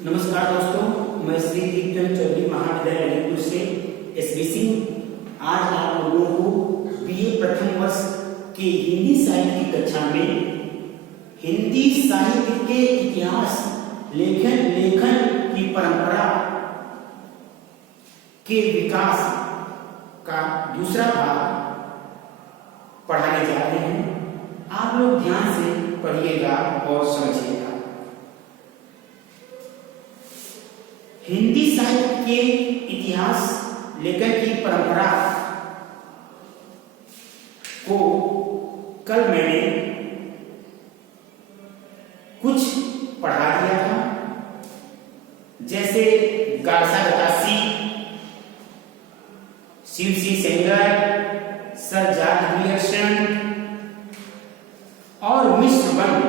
नमस्कार दोस्तों, मैं श्री दीपचंद चौधरी महाविद्यालय अलीपुर से एसबीसी आज आप लोगों को बीए प्रथम वर्ष के हिंदी साहित्य की कक्षा में हिंदी साहित्य के इतिहास, लेखन की परंपरा के विकास का दूसरा भाग पढ़ाने जा रहे हैं। आप लोग ध्यान से पढ़िएगा और समझिएगा। हिंदी साहित्य के इतिहास, लेखन की परंपरा को कल मैंने कुछ पढ़ा दिया था, जैसे गारसा गतासी, शिव सी सेंगर, सर जॉर्ज ग्रियर्सन और मिस्र वंश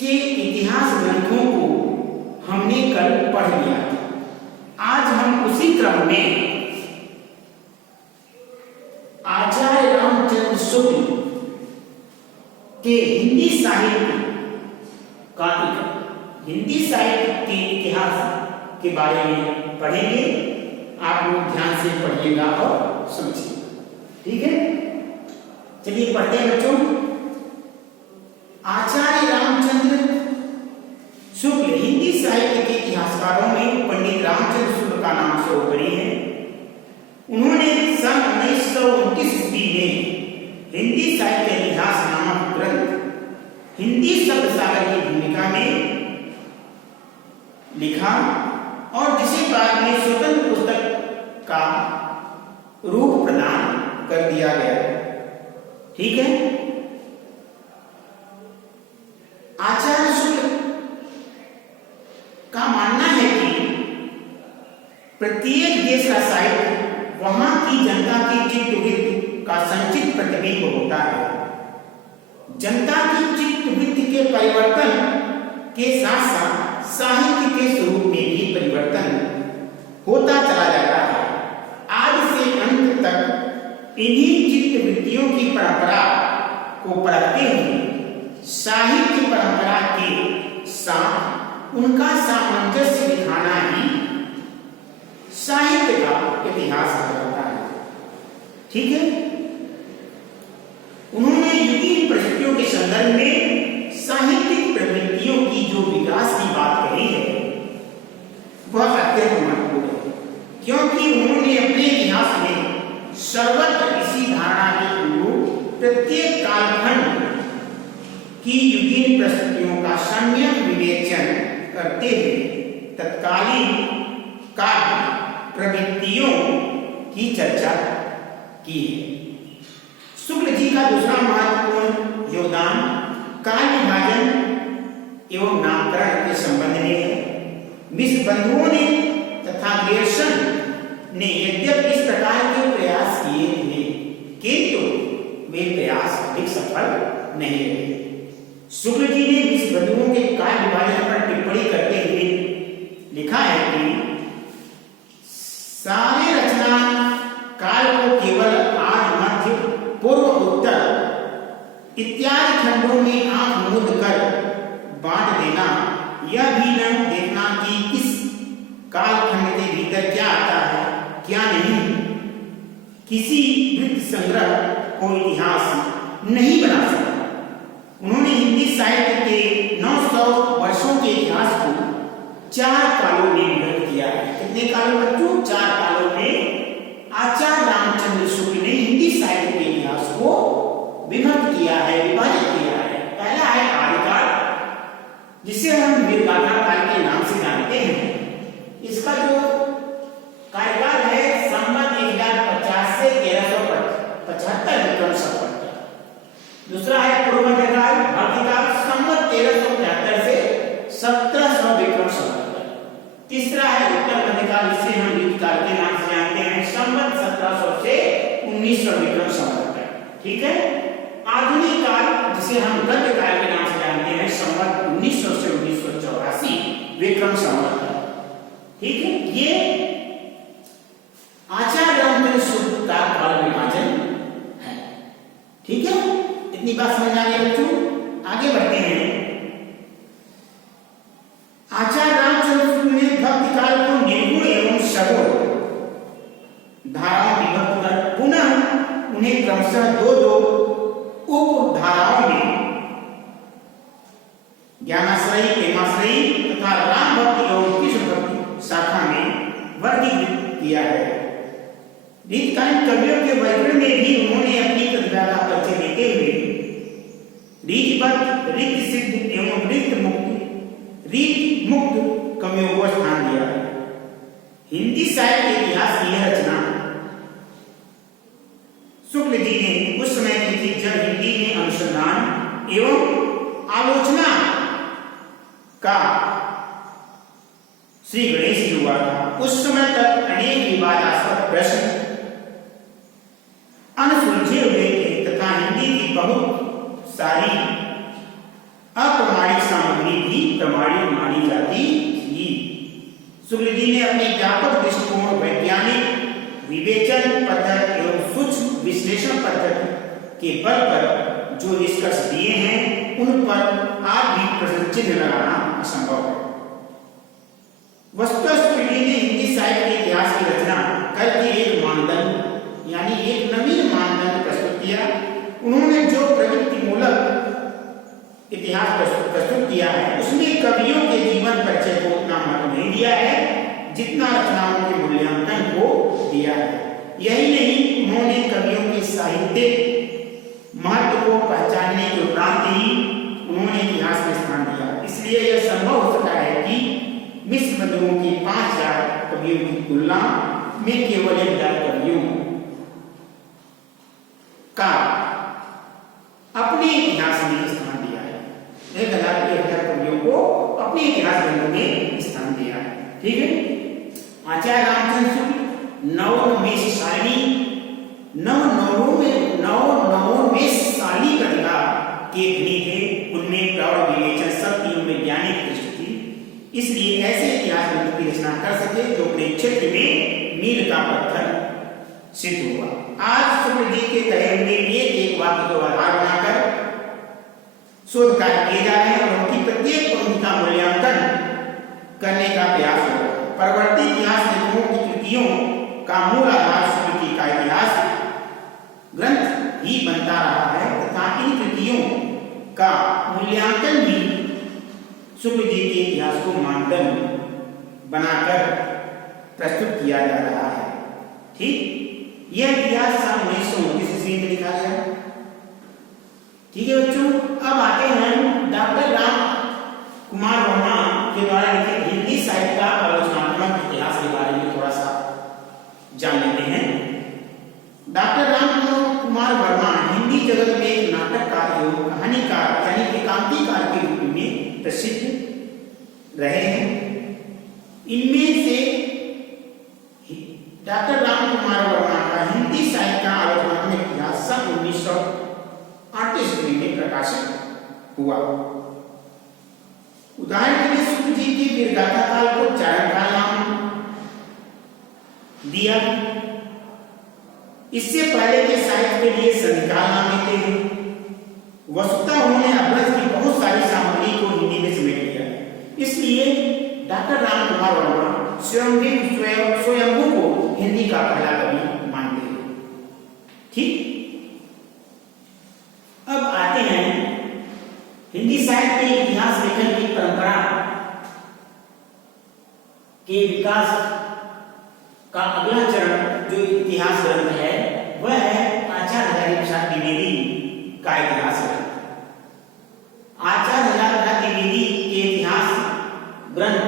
के इतिहास ग्रंथों को हमने कल पढ़ लिया था। आज हम उसी क्रम में आचार्य रामचंद्र शुक्ल के हिंदी साहित्य के इतिहास के बारे में पढ़ेंगे। आप लोग ध्यान से पढ़िएगा और समझिएगा, ठीक है। चलिए पढ़ते हैं बच्चों। आचार्य रामचंद्र शुक्ल हिंदी साहित्य के इतिहासकारों में पंडित रामचंद्र शुक्ल का नाम सर्वोपरि है। उन्होंने सन 1929 ईस्वी में हिंदी साहित्य इतिहास नामक ग्रंथ हिंदी शब्द सागर की भूमिका में लिखा और जिसे बाद में स्वतंत्र पुस्तक का रूप प्रदान कर दिया गया, ठीक है। आचार्य शुक्ल का मानना है कि प्रत्येक देश का साहित्य वहां की जनता की चित्तवृत्ति का संचित प्रतिबिंब होता है। जनता की चित्तवृत्ति के परिवर्तन के साथ साथ साहित्य के स्वरूप में भी परिवर्तन होता चला जाता है। आज से अंत तक इन्हीं चित्तवृत्तियों की परंपरा को परखते हुए साहित्य परंपरा के साथ उनका सामंजस्य दिखाना ही साहित्य का इतिहास कहलाता है, ठीक है। उन्होंने युगीन परिस्थितियों के संदर्भ में साहित्यिक प्रवृत्तियों की जो विकास की बात कही है वह अत्यंत महत्वपूर्ण है, क्योंकि उन्होंने अपने इतिहास में सर्वत्र इसी धारणा के अनुरूप प्रत्येक कालखंड की युगीन परिस्थितियों का सम्यक विवेचन करते हुए तत्कालीन काव्य प्रवृत्तियों की चर्चा की है। शुक्ल जी का दूसरा महत्वपूर्ण योगदान काल विभाजन एवं नामकरण के संबंध में है। मिस्र बंधुओं ने तथा ग्रियर्सन ने यद्यपि इस प्रकार के प्रयास किए थे, किंतु वे प्रयास अधिक सफल नहीं रहे। शुक्ल जी ने मिस्र बंधुओं के काल विभाजन पर टिप्पणी करते हुए लिखा है कि सारे रचना काल को केवल आदि, मध्य, पूर्व, उत्तर इत्यादि खंडों में आंख मूंद कर बांट देना, यह भी न देखना कि इस कालखंड के भीतर क्या आता है क्या नहीं, किसी वृत्त संग्रह को इतिहास नहीं बना सकता। उन्होंने हिंदी साहित्य के 900 वर्षों के इतिहास को 4 कालों में विभक्त किया है। कितने कालों बच्चों? 4 कालों में आचार्य रामचंद्र शुक्ल ने हिंदी साहित्य के इतिहास को विभक्त किया है, विभाजित किया है। पहला है आदिकाल, जिसे हम वीरगाथा काल के नाम से जानते हैं। इसका जो कार्यकाल है संवत 1050 से 1375 विक्रम संवत। दूसरा है पूर्व मध्यकाल, मध्यकाल संवत 1375 से 1700 विक्रम संवत। तीसरा है उत्तर मध्यकाल, जिसे हम युद्धकाल के नाम से जानते हैं, संवत 1700 से 1900 विक्रम संवत, ठीक है। आधुनिक काल, जिसे हम गद्यकाल के नाम से जानते हैं, संवत 1900 से 1984 विक्रम संवत, ठीक है। ये आचार्य रामचंद्र शुक्ल का काल विभाजन है, ठीक है। इतनी बात समझ आ गई बच्चों? आगे बढ़ते हैं। विधिवत रिक्त सिद्ध एवं रीत मुक्त कवियों को स्थान दिया है। हिंदी साहित्य के इतिहास की यह रचना शुक्ल जी ने उस समय की थी जब हिंदी में अनुसंधान एवं आलोचना का श्री गणेश जी हुआ था। उस समय तक अनेक विवादास्पद प्रश्न अनसुलझे हुए थे तथा हिंदी की बहुत सारी अप्रमाणिक सामग्री भी प्रमाणिक मानी जाती थी। शुक्ल जी ने अपने व्यापक दृष्टिकोण, वैज्ञानिक विवेचन पद्धति एवं सूक्ष्म विश्लेषण पद्धति के बल पर जो निष्कर्ष दिए हैं उन पर आज भी प्रश्न चिन्ह लगाना असंभव है। वस्तुतः शुक्ल जी ने हिंदी साहित्य के इतिहास की रचना करके एक मानदंड यानी एक नवीन मानदंड प्रस्तुत किया। उन्होंने जो प्रवृत्तिमूलक इतिहास प्रस्तुत किया है उसमें कवियों के जीवन परिचय को उतना महत्व नहीं दिया है जितना रचनाओं के मूल्यांकन को दिया है। यही नहीं, उन्होंने कवियों के साहित्यिक महत्व को पहचानने के उपरांत ही उन्होंने इतिहास में स्थान दिया। इसलिए यह संभव हो सकता है कि मिस्र बंधुओं की 5000 कवियों की तुलना में केवल 1000 कवियों का अपने इतिहास में स्थान दिया है। 1000 कवियों को अपने इतिहास ग्रंथों में स्थान दिया है। ठीक है। आचार्य रामचंद्र शुक्ल नवोन्मेषशाली प्रतिभा के धनी थे। उनमें प्रौढ़ विवेचन, शक्ति एवं वैज्ञानिक दृष्टि थी। इसलिए ऐसे इतिहास ग्रंथ की रचना कर सके जो अपने क्षेत्र में मील का पत्थर सिद्ध हुआ। आज शुक्ल जी के कहे हुए एक वाक्य को आधार बनाकर शोध कार्य किए जा रहे हैं और उनकी प्रत्येक पंक्ति का मूल्यांकन करने का प्रयास होगा। परवर्ती इतिहास लेखकों की कृतियों का मूल आधार शुक्ल जी का इतिहास ग्रंथ ही बनता रहा है तथा इन कृतियों का मूल्यांकन भी शुक्ल जी के इतिहास को मानदंड बनाकर प्रस्तुत किया जा रहा है। ठीक, यह इतिहास सन 1929 ईस्वी में लिखा गया। ठीक है बच्चों, अब आते हैं डॉक्टर राम कुमार वर्मा के द्वारा लिखित हिंदी साहित्य का आलोचनात्मक इतिहास के बारे में थोड़ा सा जान लेते हैं। डॉक्टर राम कुमार वर्मा हिंदी जगत में एक नाटककार एवं कहानीकार यानी एकांकीकार के रूप में प्रसिद्ध रहे हैं। इनमें से डॉक्टर राम कुमार वर्मा का हिंदी साहित्य का आलोचनात्मक इतिहास सन 1938 में प्रकाशित हुआ। उदाहरण के लिए शुक्ल जी की वीरगाथा काल को चारण काल नाम दिया। इससे पहले के साहित्य के लिए संधिकाल नाम देते हैं। वस्तुतः उन्होंने अपरज की बहुत सारी सामग्री को हिंदी में समेट लिया। इसलिए डॉक्टर राम कुमार वर्मा स्वयंभू को हिंदी का पहला कवि मानते हैं। ठीक, अब आते हैं हिंदी साहित्य के इतिहास लेखन की परंपरा के विकास का अगला चरण जो इतिहास ग्रंथ है वह है आचार्य हजारी प्रसाद द्विवेदी का इतिहास ग्रंथ। आचार्य हजारी प्रसाद द्विवेदी के इतिहास ग्रंथ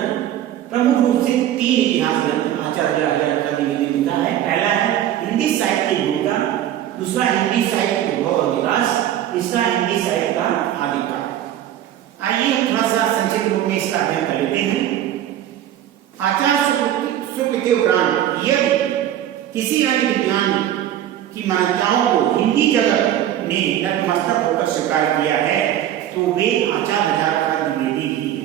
प्रमुख रूप से 3 इतिहास ग्रंथ आचार्य हजारी प्रसाद द्विवेदी ने लिखा है। पहला है हिंदी साहित्य की भूमिका, दूसरा हिंदी साहित्य के उद्भव और विकास, तीसरा हिंदी साहित्य का आदिकाल। आइए हम थोड़ा सा संक्षिप्त रूप में इसका अध्ययन कर लेते हैं। आचार्य शुक्ल के उपरांत यदि किसी अन्य विद्वान की मान्यताओं को हिंदी जगत ने नतमस्तक होकर स्वीकार किया है तो वे आचार्य हजारी प्रसाद द्विवेदी ही हैं,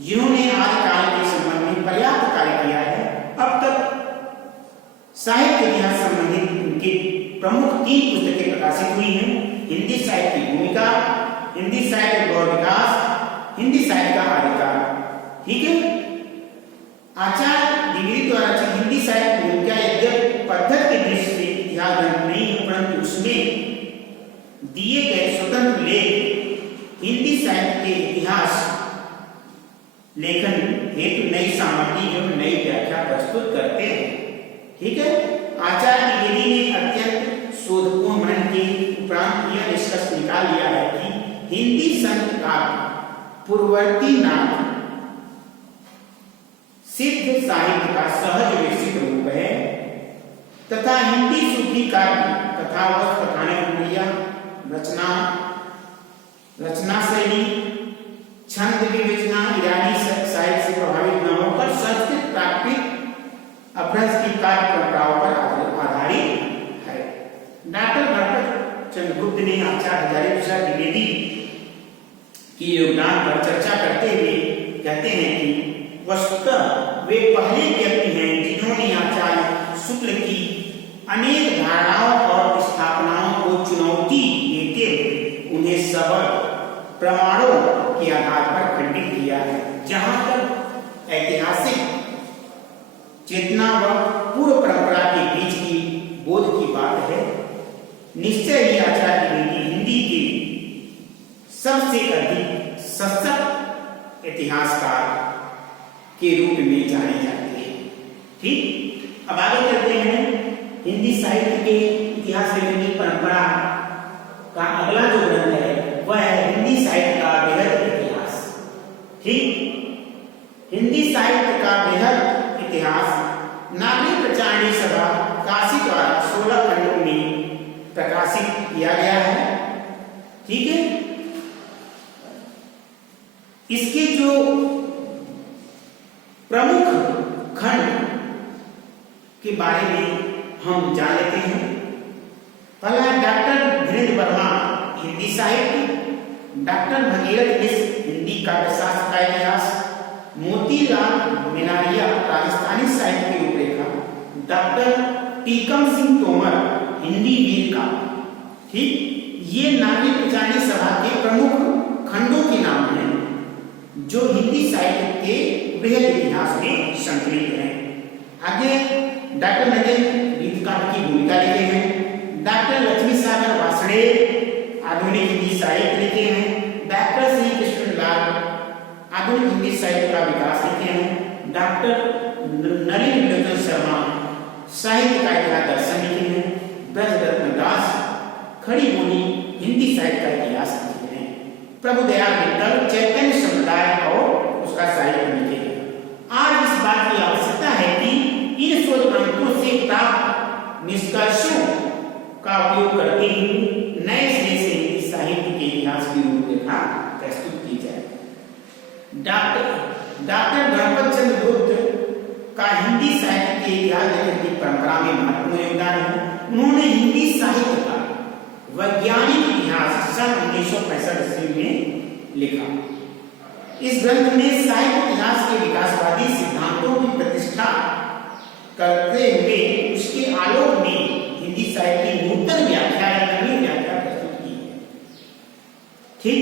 जिन्होंने आदिकाल के संबंध में पर्याप्त कार्य किया है। अब तक साहित्य इतिहास संबंधित उनकी प्रमुख 3 पुस्तकें प्रकाशित हुई हैं। हिंदी साहित्य की भूमिका, हिंदी साहित्य का विकास, हिंदी साहित्य का आदिकाल। ठीक है। आचार्य द्विवेदी द्वारा रचित हिंदी साहित्य की भूमिका यद्यपि पद्धति के दृष्टि से इतिहास ग्रंथ नहीं है परंतु उसमें दिए गए स्वतंत्र लेख हिंदी साहित्य के इतिहास लेखन हेतु नई सामग्री एवं नई व्याख्या प्रस्तुत करते हैं। ठीक है। आचार्य द्विवेदी ने अत्यंत शोधपूर्ण मनन के उपरांत यह निष्कर्ष निकाल लिया है कि हिंदी संत काव्य पूर्ववर्ती नाथ सिद्ध साहित्य का सहज विकसित रूप है तथा हिंदी सूफी काव्य कथावश कथानक क्रिया रचना शैली छंद विवेचना ईरानी साहित्य से प्रभावित न होकर संस्कृत प्राकृतिक अभ्रंश की काव्य परंपराओं पर आधारित है। डॉक्टर गणपत चंद्र गुप्त ने आचार्य हजारी प्रसाद द्विवेदी की योगदान पर चर्चा करते हुए कहते हैं कि वस्तुतः वे पहले व्यक्ति हैं जिन्होंने आचार्य शुक्ल की अनेक धारणाओं और स्थापनाओं को चुनौती देते हुए उन्हें सबल प्रमाणों के आधार पर खंडित किया है। जहां तक ऐतिहासिक चेतना व पूर्व परंपरा के बीच की बोध की बात है, निश्चय ही आचार्य द्विवेदी हिंदी के सबसे अधिक सशक्त इतिहासकार के रूप में जाने जाते हैं। ठीक, अब आगे चलते हैं। हिंदी साहित्य के इतिहास लेखन की परंपरा का अगला जो ग्रंथ है वह है हिंदी साहित्य का बृहद इतिहास। ठीक, हिंदी साहित्य का बृहद इतिहास नागरिक प्रचारणी सभा काशी द्वारा 16 खंडों में प्रकाशित किया गया है। ठीक है, इसके जो प्रमुख खंड के बारे में हम जान लेते हैं। पहला है डॉक्टर धीरेन्द्र वर्मा हिंदी साहित्य, डॉक्टर भगीरथ मिश्र हिंदी काव्यशास्त्र का इतिहास, मोतीलाल मिनारिया राजस्थानी साहित्य की रूपरेखा, डॉक्टर टीकम सिंह तोमर हिंदी वीर का। ठीक, ये नागरिक प्रचारणी सभा के प्रमुख खंडों के नाम हैं जो हिंदी साहित्य के बृहद इतिहास में संकलित हैं। आगे डॉक्टर नरेंद्र गीतकार की भूमिका लिखे हैं, डॉक्टर लक्ष्मी सागर वासड़े आधुनिक हिंदी साहित्य लिखे हैं, डॉक्टर श्री कृष्णलाल आधुनिक हिंदी साहित्य का विकास लिखे हैं, डॉक्टर नलिन विलोचन शर्मा साहित्य का इतिहास दर्शन लिखे हैं, ब्रजरत्न दास खड़ी बोली हिंदी साहित्य का इतिहास लिखे हैं, प्रभुदयाल मित्तल चैतन्य संप्रदाय और उसका साहित्य लिखे हैं। आज इस बात की आवश्यकता है कि इन शोध ग्रंथों से प्राप्त निष्कर्षों का उपयोग करते हुए नए सिरे से हिंदी साहित्य के इतिहास की रूपरेखा प्रस्तुत की जाए। डॉक्टर गणपत चंद्र गुप्त का हिंदी साहित्य के इतिहास लेखन की परंपरा में महत्वपूर्ण योगदान है। उन्होंने हिंदी साहित्य का वैज्ञानिक इतिहास सन 1965 ईस्वी में लिखा। इस ग्रंथ में साहित्य इतिहास के विकासवादी सिद्धांतों की प्रतिष्ठा करते हुए उसके आलोक में हिंदी साहित्य की नूतन व्याख्या या नवीन व्याख्या प्रस्तुत की है। ठीक,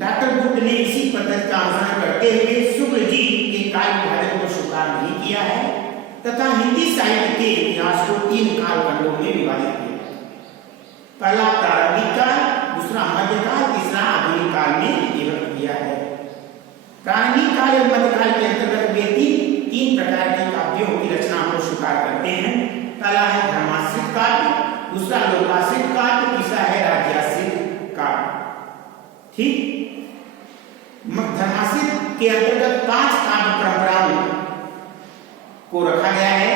डॉक्टर गुप्त ने इसी पद्धति का अनुसरण करते हुए शुक्ल जी के काल विभाजन को स्वीकार नहीं किया है तथा हिंदी साहित्य के इतिहास को 3 कालखंडों में विभाजित किया। पहला प्रारंभिक काल, दूसरा मध्यकाल, तीसरा आधुनिक काल में विभक्त किया है। प्रारंभिक काल और मध्यकाल के अंतर्गत वे तीन प्रकार के काव्यों की रचना को स्वीकार करते हैं। पहला है धर्माश्रित काव्य, दूसरा लोकाश्रित काव्य, तीसरा है राज्याश्रित काव्य। ठीक, धर्माश्रित के अंतर्गत 5 काव्य परंपराओं को रखा गया है।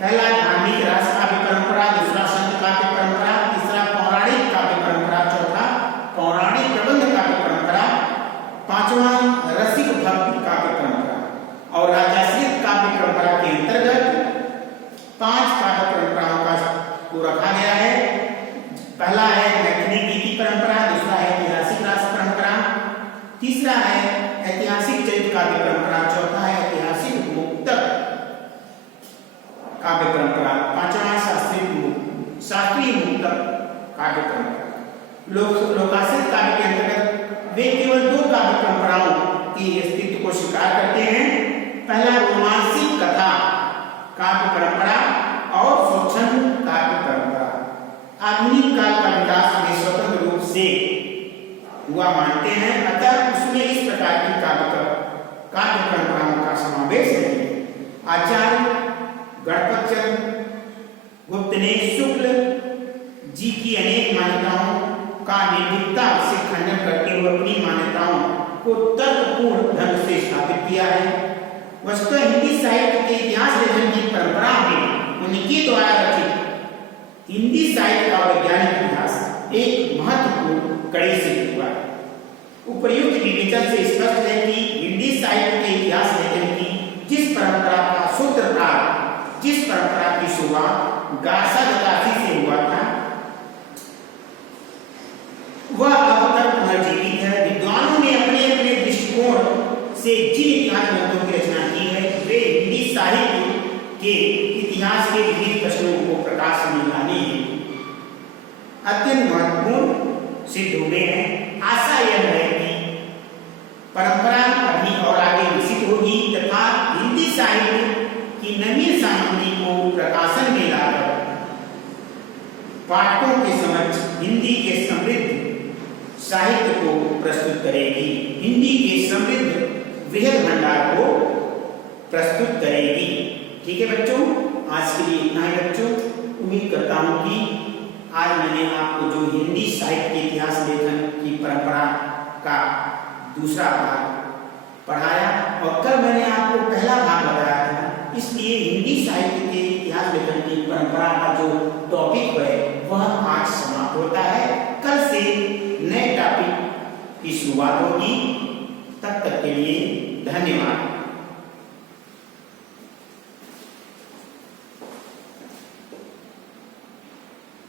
पहला धार्मिक रस काव्य परंपरा, दूसरा संत काव्य परंपरा, तीसरा पौराणिक काव्य परंपरा, चौथा पौराणिक प्रबंध काव्य परंपरा, पांचवा रसिक भक्ति काव्य परंपरा। और राज्याश्रित काव्य परंपरा के अंतर्गत 5 काव्य परंपराओं का को रखा गया है। पहला है मैथिली गीति परंपरा, दूसरा है ऐतिहासिक रास परंपरा, तीसरा है ऐतिहासिक चरित्र काव्य परंपरा, चौथा है ऐतिहासिक मुक्तक काव्य परंपरा, पांचवा शास्त्रीय मुक्तक काव्य परंपरा। लोकाश्रित काव्य के अंतर्गत वे केवल 2 काव्य परंपराओं की अस्तित्व को स्वीकार करते हैं। पहला रोमांसिक कथा काव्य परंपरा और स्वच्छंद काव्य परंपरा। आधुनिक काल का विकास वे स्वतंत्र रूप से हुआ मानते हैं, अतः उसमें इस प्रकार की काव्य परंपराओं का समावेश है। आचार्य गणपत चंद्र गुप्त ने शुक्ल जी की अनेक मान्यताओं का निर्भीकता से खंडन करते हुए अपनी मान्यताओं को तर्कपूर्ण ढंग से स्थापित किया है। वस्तुतः हिंदी साहित्य के इतिहास लेखन की परंपरा में उनके द्वारा रचित हिंदी साहित्य का वैज्ञानिक इतिहास एक महत्वपूर्ण कड़ी से हुआ है। उपर्युक्त विवेचन से स्पष्ट है कि हिंदी साहित्य के इतिहास लेखन की जिस परंपरा का सूत्रपात, जिस परंपरा की शुरुआत गासा गदाफी से हुआ था, वह अब तक पुनर्जीवित है। विद्वानों ने अपने अपने दृष्टिकोण से जिन इतिहास ग्रंथों की रचना की है, वे हिंदी साहित्य के इतिहास के विभिन्न प्रश्नों को प्रकाश में लाने अत्यंत महत्वपूर्ण सिद्ध हुए हैं। आशा यह है कि परंपरा अभी और आगे विकसित होगी तथा हिंदी साहित्य की नवीन सामग्री को प्रकाशन में लाकर पाठकों के समक्ष हिंदी के समृद्ध साहित्य को प्रस्तुत करेगी, हिंदी के समृद्ध वृहद भंडार को प्रस्तुत करेगी। ठीक है बच्चों, आज के लिए इतना ही बच्चों। उम्मीद करता हूं कि आज मैंने आपको जो हिंदी साहित्य के इतिहास लेखन की परंपरा का दूसरा भाग पढ़ाया और कल मैंने आपको पहला भाग बताया था, इसलिए हिंदी साहित्य के इतिहास लेखन की परंपरा का जो टॉपिक है वह आज समाप्त होता है। कल से नए टॉपिक की शुरुआत होगी।